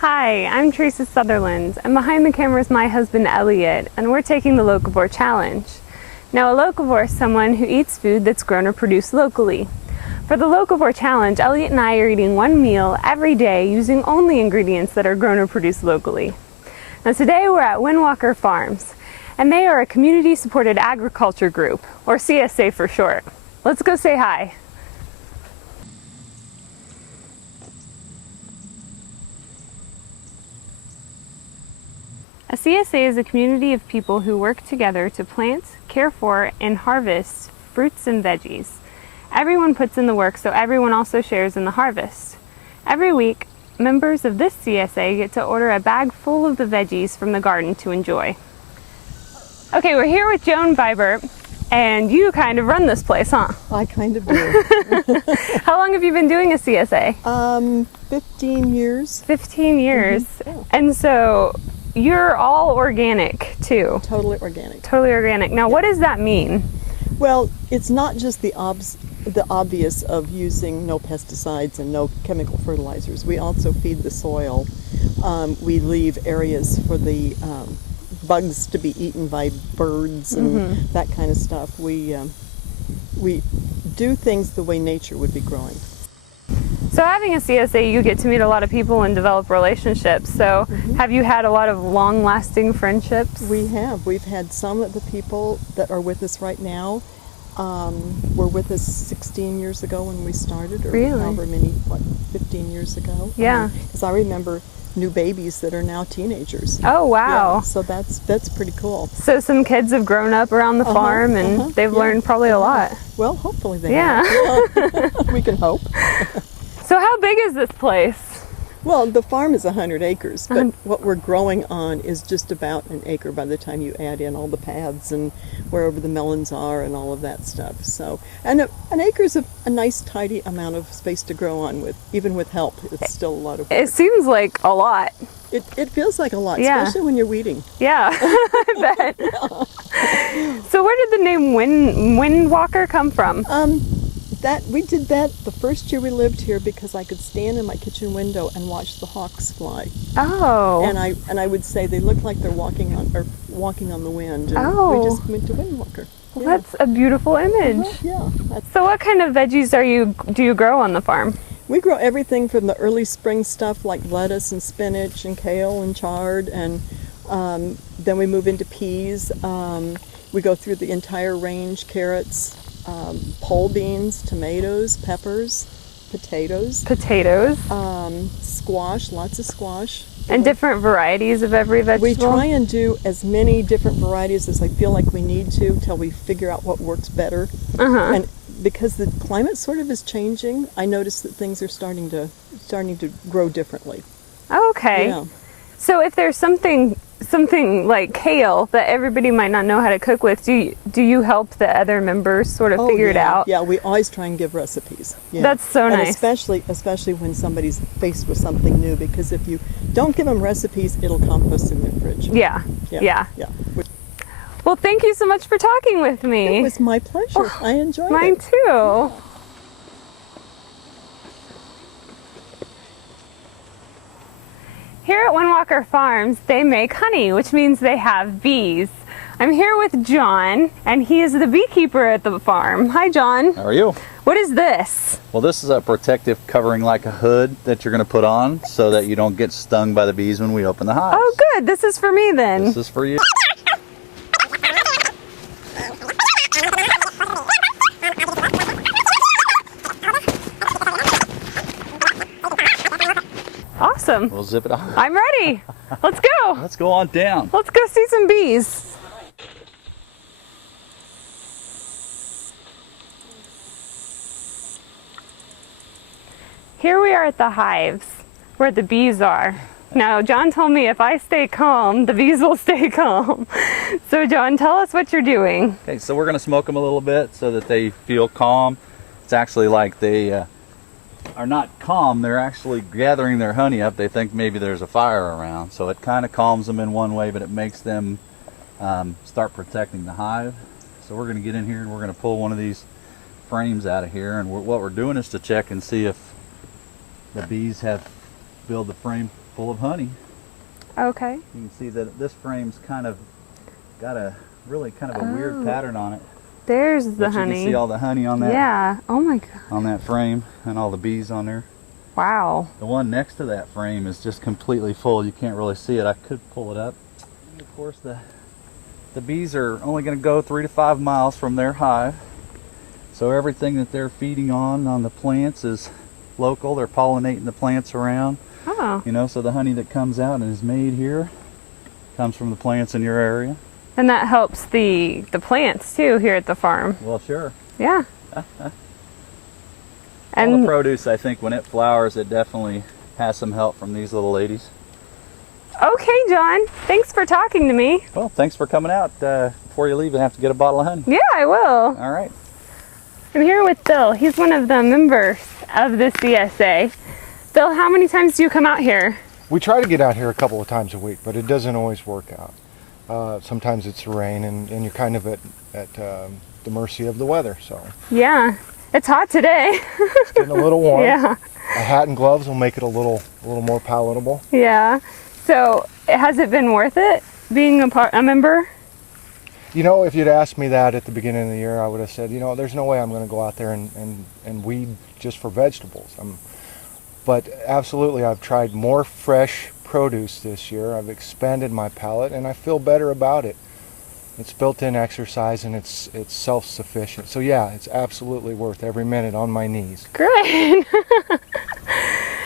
Hi, I'm Teresa Sutherland, and behind the camera is my husband Elliot, and we're taking the Locavore Challenge. Now, a locavore is someone who eats food that's grown or produced locally. For the Locavore Challenge, Elliot and I are eating one meal every day using only ingredients that are grown or produced locally. Now, today we're at Windwalker Farms, and they are a community-supported agriculture group, or CSA for short. Let's go say hi. A CSA is a community of people who work together to plant, care for, and harvest fruits and veggies. Everyone puts in the work, so everyone also shares in the harvest. Every week, members of this CSA get to order a bag full of the veggies from the garden to enjoy. Okay, we're here with Joan Vibert, and you kind of run this place, huh? I kind of do. How long have you been doing a CSA? 15 years. 15 years. Mm-hmm. Yeah. And so you're all organic too. Totally organic. Totally organic. Now, what does that mean? Well, it's not just the obvious of using no pesticides and no chemical fertilizers. We also feed the soil. We leave areas for the bugs to be eaten by birds and that kind of stuff. We do things the way nature would be growing. So having a CSA, you get to meet a lot of people and develop relationships. So have you had a lot of long-lasting friendships? We have. We've had some of the people that are with us right now were with us 16 years ago when we started, or really? however many, 15 years ago. Yeah. Because I remember new babies that are now teenagers. Oh, wow. Yeah, so that's pretty cool. So some kids have grown up around the farm and they've learned probably a lot. Well, hopefully they have. Yeah. We can hope. So how big is this place? Well, the farm is 100 acres, but what we're growing on is just about an acre by the time you add in all the paths and wherever the melons are and all of that stuff. So, and an acre is a nice, tidy amount of space to grow on with. Even with help, it's still a lot of work. It seems like a lot. It feels like a lot, Yeah. especially when you're weeding. Yeah, I bet. So where did the name Windwalker come from? We did that the first year we lived here because I could stand in my kitchen window and watch the hawks fly. Oh. And I would say they look like they're walking on the wind. And we just went to Windwalker. Well, that's a beautiful image. Yeah. So what kind of veggies do you grow on the farm? We grow everything from the early spring stuff like lettuce and spinach and kale and chard, and then we move into peas. We go through the entire range: carrots, pole beans, tomatoes, peppers, potatoes. Squash, lots of squash. And different varieties of every vegetable? We try and do as many different varieties as I feel like we need to till we figure out what works better. And because the climate sort of is changing, I notice that things are starting to grow differently. Okay. Yeah. So if there's something like kale that everybody might not know how to cook with, do you help the other members sort of figure it out? Yeah, we always try and give recipes. Yeah. That's so nice. Especially when somebody's faced with something new, because if you don't give them recipes, it'll compost in their fridge. Yeah. Well, thank you so much for talking with me. It was my pleasure. I enjoyed it. Mine too. Here at Windwalker Farms, they make honey, which means they have bees. I'm here with John, and he is the beekeeper at the farm. Hi, John. How are you? What is this? Well, this is a protective covering like a hood that you're going to put on so that you don't get stung by the bees when we open the hives. Oh, good. This is for me then. This is for you. Awesome. We'll zip it on. I'm ready. Let's go. Let's go on down. Let's go see some bees. Here we are at the hives where the bees are. Now, John told me if I stay calm, the bees will stay calm. So, John, tell us what you're doing. Okay, so we're going to smoke them a little bit so that they feel calm. It's actually like they are not calm, they're actually gathering their honey up. They think maybe there's a fire around, so it kind of calms them in one way, but it makes them start protecting the hive. So we're going to get in here and we're going to pull one of these frames out of here, and what we're doing is to check and see if the bees have filled the frame full of honey. Okay. You can see that this frame's kind of got a really kind of a weird pattern on it. There's the But honey. You can see all the honey on that. Yeah. Oh my God. On that frame, and all the bees on there. Wow. The one next to that frame is just completely full. You can't really see it. I could pull it up. And of course, the bees are only going to go 3 to 5 miles from their hive. So everything that they're feeding on the plants is local. They're pollinating the plants around. Oh. You know, so the honey that comes out and is made here comes from the plants in your area. And that helps the plants too here at the farm. Well, sure. Yeah. All the produce, I think, when it flowers, it definitely has some help from these little ladies. Okay, John. Thanks for talking to me. Well, thanks for coming out. Before you leave, you have to get a bottle of honey. Yeah, I will. All right. I'm here with Bill. He's one of the members of the CSA. Bill, how many times do you come out here? We try to get out here a couple of times a week, but it doesn't always work out. Sometimes it's rain, and you're kind of at the mercy of the weather. So Yeah, it's hot today. it's getting a little warm. Yeah. A hat and gloves will make it a little more palatable. Yeah. So, has it been worth it being a member? You know, if you'd asked me that at the beginning of the year, I would have said, you know, there's no way I'm going to go out there and weed just for vegetables. But absolutely, I've tried more fresh produce this year. I've expanded my palate, and I feel better about it. It's built-in exercise, and it's self-sufficient. So yeah, it's absolutely worth every minute on my knees. Great.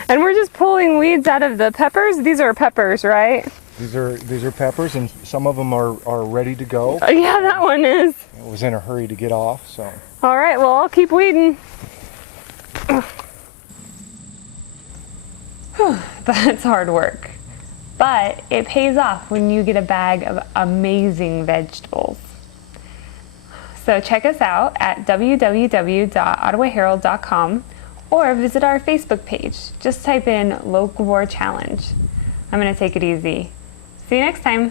And we're just pulling weeds out of the peppers. These are peppers, right? These are peppers, and some of them are ready to go. Yeah, that one is. I was in a hurry to get off, so. All right, well, I'll keep weeding. That's hard work, but it pays off when you get a bag of amazing vegetables. So check us out at www.ottawaherald.com or visit our Facebook page. Just type in Locavore Challenge. I'm going to take it easy. See you next time.